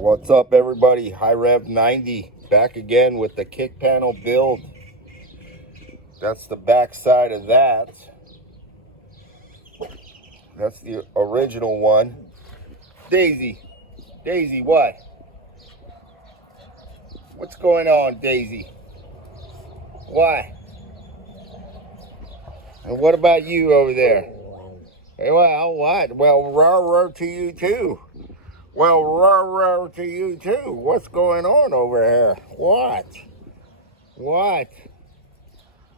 What's up, everybody? High Rev 90 back again with the kick panel build. That's the back side of that. That's the original one. Daisy, what? What's going on, Daisy? Why? And what about you over there? Well, what? Well, roar to you too. Well, roar to you too. What's going on over here? What?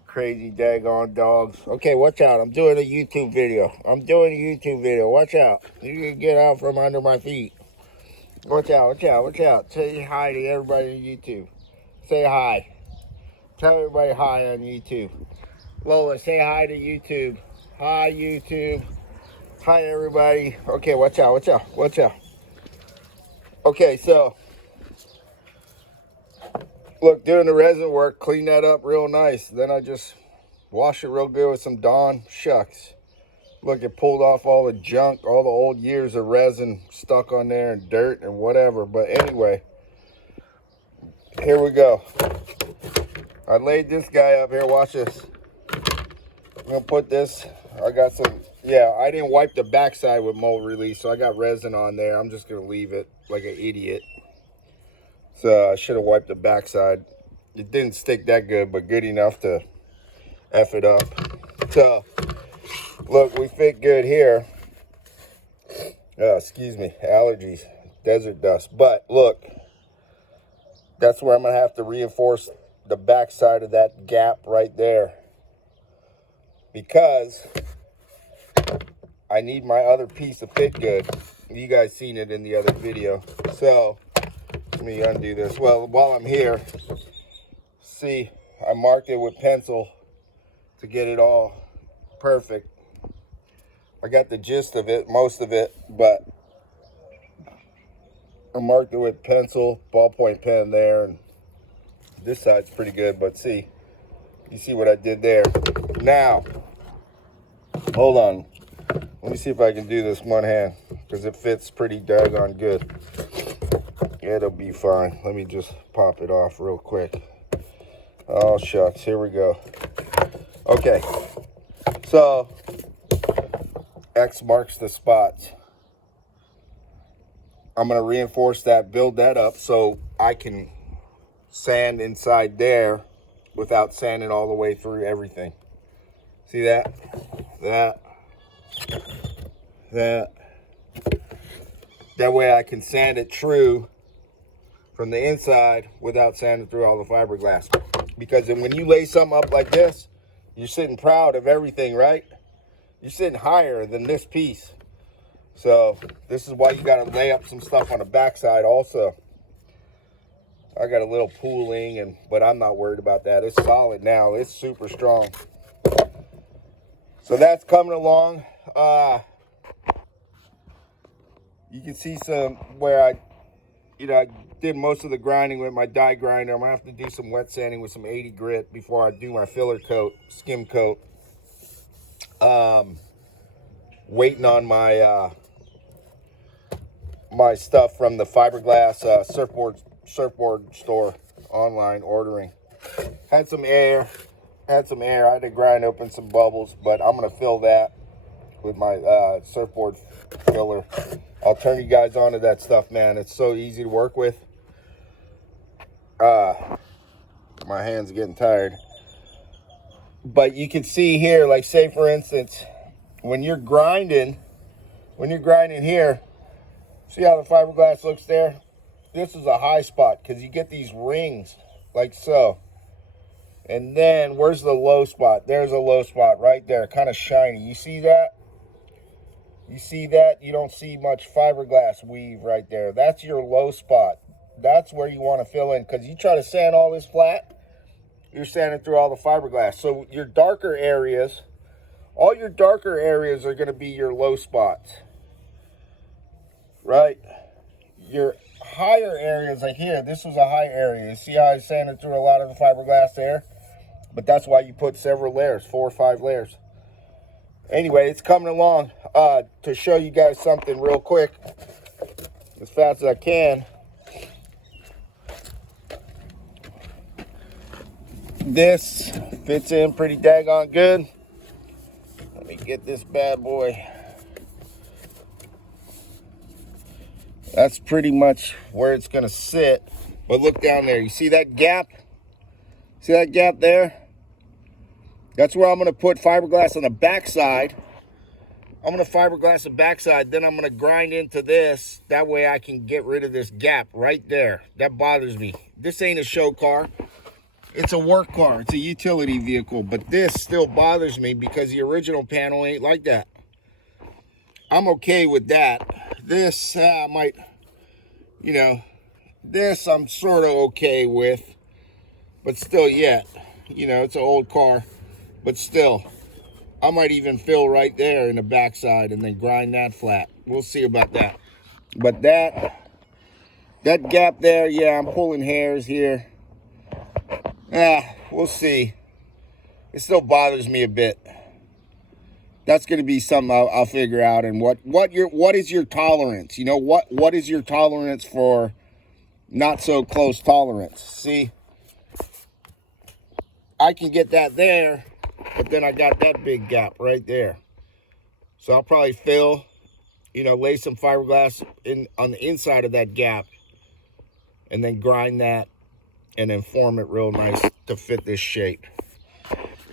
Crazy daggone dogs. Okay, watch out. I'm doing a YouTube video. Watch out. You can get out from under my feet. Watch out. Say hi to everybody on YouTube. Say hi. Tell everybody hi on YouTube. Lola, say hi to YouTube. Hi, YouTube. Hi, everybody. Okay, watch out. Okay, so, look, doing the resin work, clean that up real nice. Then I just wash it real good with some Dawn. Shucks. Look, it pulled off all the junk, all the old years of resin stuck on there and dirt and whatever. But anyway, here we go. I laid this guy up here. Watch this. I'm going to put this. I got some, I didn't wipe the backside with mold release, so I got resin on there. I'm just going to leave it like an idiot. So I should have wiped the backside. It didn't stick that good, but good enough to F it up. So, look, we fit good here. Excuse me, allergies, desert dust. But look, that's where I'm going to have to reinforce the backside of that gap right there, because I need my other piece to fit good. You guys seen it in the other video. So let me undo this. Well, while I'm here, see, I marked it with pencil to get it all perfect. I got the gist of it, most of it, but I marked it with pencil, ballpoint pen there, and this side's pretty good, but see, you see what I did there. Now, hold on. Let me see if I can do this one hand, because it fits pretty daggone good. It'll be fine. Let me just pop it off real quick. Oh, shucks. Here we go. Okay. So, X marks the spot. I'm going to reinforce that, build that up so I can sand inside there without sanding all the way through everything. See that? That way I can sand it true from the inside without sanding through all the fiberglass. Because when you lay something up like this, you're sitting proud of everything, right? You're sitting higher than this piece. So this is why you got to lay up some stuff on the backside also. I got a little pooling, but I'm not worried about that. It's solid now. It's super strong. So that's coming along. You can see some where I did most of the grinding with my die grinder. I'm gonna have to do some wet sanding with some 80 grit before I do my filler coat, skim coat. Waiting on my my stuff from the fiberglass surfboard store online ordering. Had some air. I had to grind open some bubbles, but I'm gonna fill that with my surfboard filler. I'll turn you guys on to that stuff, man. It's so easy to work with. My hands are getting tired. But you can see here, like say for instance, when you're grinding here, see how the fiberglass looks there? This is a high spot because you get these rings like so. And then where's the low spot? There's a low spot right there, kind of shiny. You see that? You see that? You don't see much fiberglass weave right there. That's your low spot. That's where you want to fill in, because you try to sand all this flat, you're sanding through all the fiberglass. So your darker areas, all your darker areas are going to be your low spots, right? Your higher areas, like here, this was a high area. You see how I sanded through a lot of the fiberglass there? But that's why you put several layers, 4 or 5 layers. Anyway, it's coming along. To show you guys something real quick, as fast as I can. This fits in pretty daggone good. Let me get this bad boy. That's pretty much where it's gonna sit. But look down there, you see that gap? See that gap there? That's where I'm gonna put fiberglass on the backside. I'm gonna fiberglass the backside, then I'm gonna grind into this. That way I can get rid of this gap right there. That bothers me. This ain't a show car. It's a work car, it's a utility vehicle, but this still bothers me because the original panel ain't like that. I'm okay with that. This, I might, you know, this I'm sort of okay with, but still yet, you know, it's an old car, but still, I might even fill right there in the backside and then grind that flat. We'll see about that. But that gap there, yeah, I'm pulling hairs here. We'll see. It still bothers me a bit. That's going to be something I'll figure out. And what is your tolerance? You know, what is your tolerance for not so close tolerance? See, I can get that there, but then I got that big gap right there. So I'll probably fill, you know, lay some fiberglass in on the inside of that gap, and then grind that, and then form it real nice to fit this shape.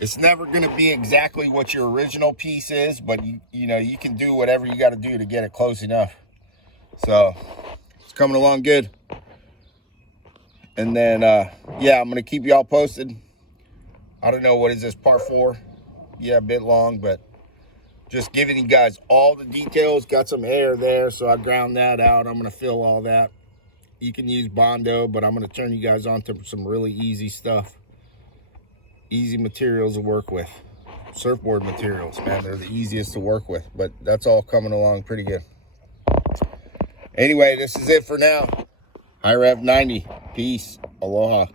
It's never going to be exactly what your original piece is, but you know, you can do whatever you got to do to get it close enough. So it's coming along good. And then yeah, I'm going to keep y'all posted. I don't know, what is this, part 4? Yeah, a bit long, but just giving you guys all the details. Got some air there, so I ground that out. I'm going to fill all that. You can use Bondo, but I'm going to turn you guys on to some really easy stuff. Easy materials to work with. Surfboard materials, man, they're the easiest to work with, but that's all coming along pretty good. Anyway, this is it for now. High Rev 90. Peace. Aloha.